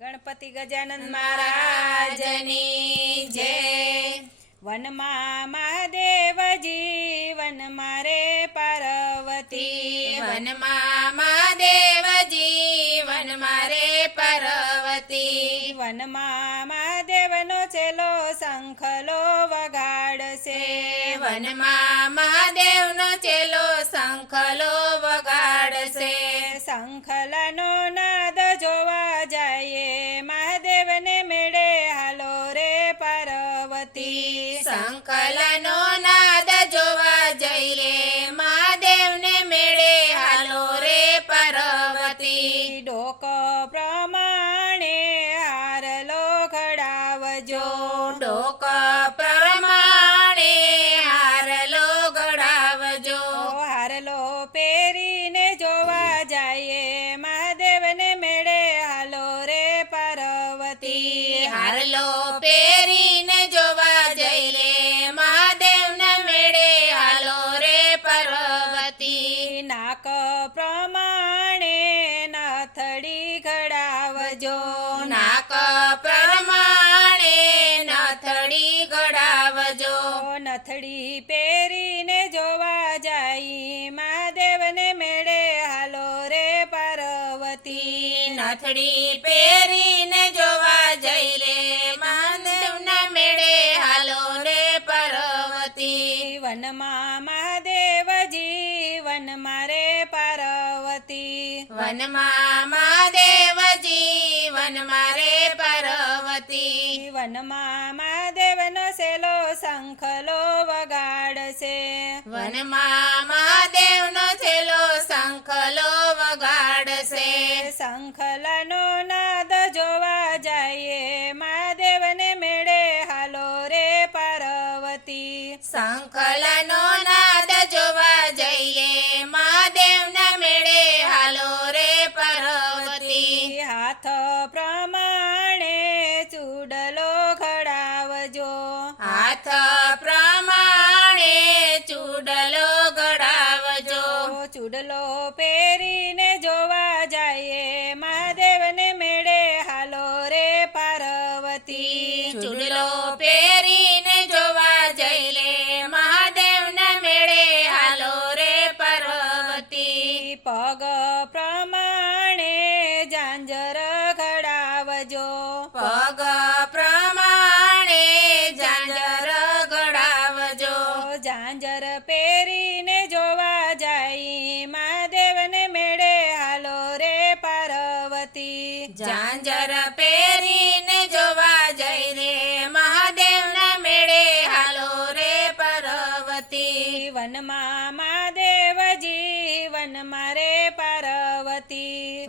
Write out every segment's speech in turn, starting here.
ગણપતિ ગજાનંદ મહારાજની જય. વનમાં મહાદેવજી વનમાં રે પાર્વતી. વનમાં મહાદેવજી વનમાં રે પાર્વતી. વનમાં મહાદેવનો ચેલો શંખલો વગાડશે. વનમાં મહાદેવનો ચેલો શંખલો વગાડશે પાર્વતી સંકલનો નાદ જોવા જઈએ મહાદેવને મેળે હાલો રે પાર્વતી ડોક પ્રમાણે હારલો ઘડાવજો ડોક પ્રમાણે હારલો ગળાવજો હારલો પહેરીને જોવા જઈએ મહાદેવને મેળે હાલો રે પાર્વતી હારલો નથડી પહેરીને જોવા જાય. મહાદેવને મેળે હાલો રે પાર્વતી. નથડી પહેરીને જોવા જઈ રે. મહાદેવના મેળે હાલો રે પાર્વતી. વનમાં મહાદેવજી વન મારે પાર્વતી. વનમાં મહાદેવજી વન મારે પાર્વતી. વનમાં શંખલો વગાડશે વનમાં હાથ પ્રમાણે ચૂડલો ગળાવજો ચૂડલો પહેરીને જોવા જઈએ મહાદેવને મેળે હાલો રે પાર્વતી ચૂડલો પહેરીને જોવા જઈ લે મહાદેવના મેળે હાલો રે પાર્વતી પગ પ્રમાણે જાંજર ઘડાવજો પગ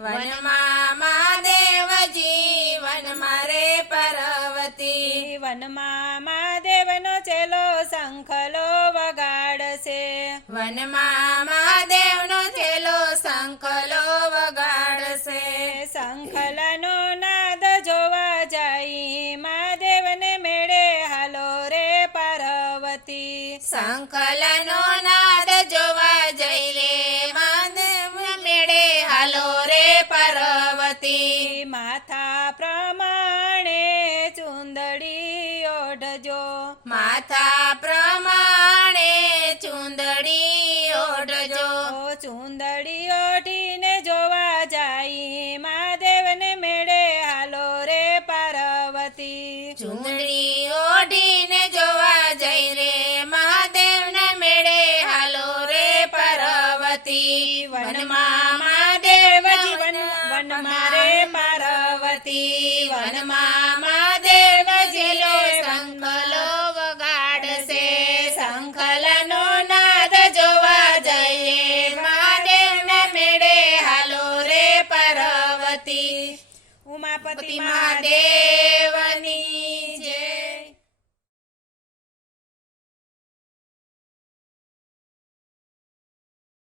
વનમાં મહાદેવજી વનમાં રે પાર્વતી વનમાં મહાદેવનો ચેલો શંખલો વગાડશે. વનમાં ચુંદડી ઓઢજો માથા પ્રમાણે ચુંદડી ઓઢજો ઓ ચુંદડી ઓઢીને જોવા જાય મહાદેવને મેળે હાલો રે પાર્વતી ચુંદડી ઓઢીને જોવા જઈ રે મહાદેવના મેળે હાલો રે પાર્વતી વનમાં મહાદેવજી વન વનમાં રે પાર્વતી વનમાં મહાદેવ જેલો શંખલો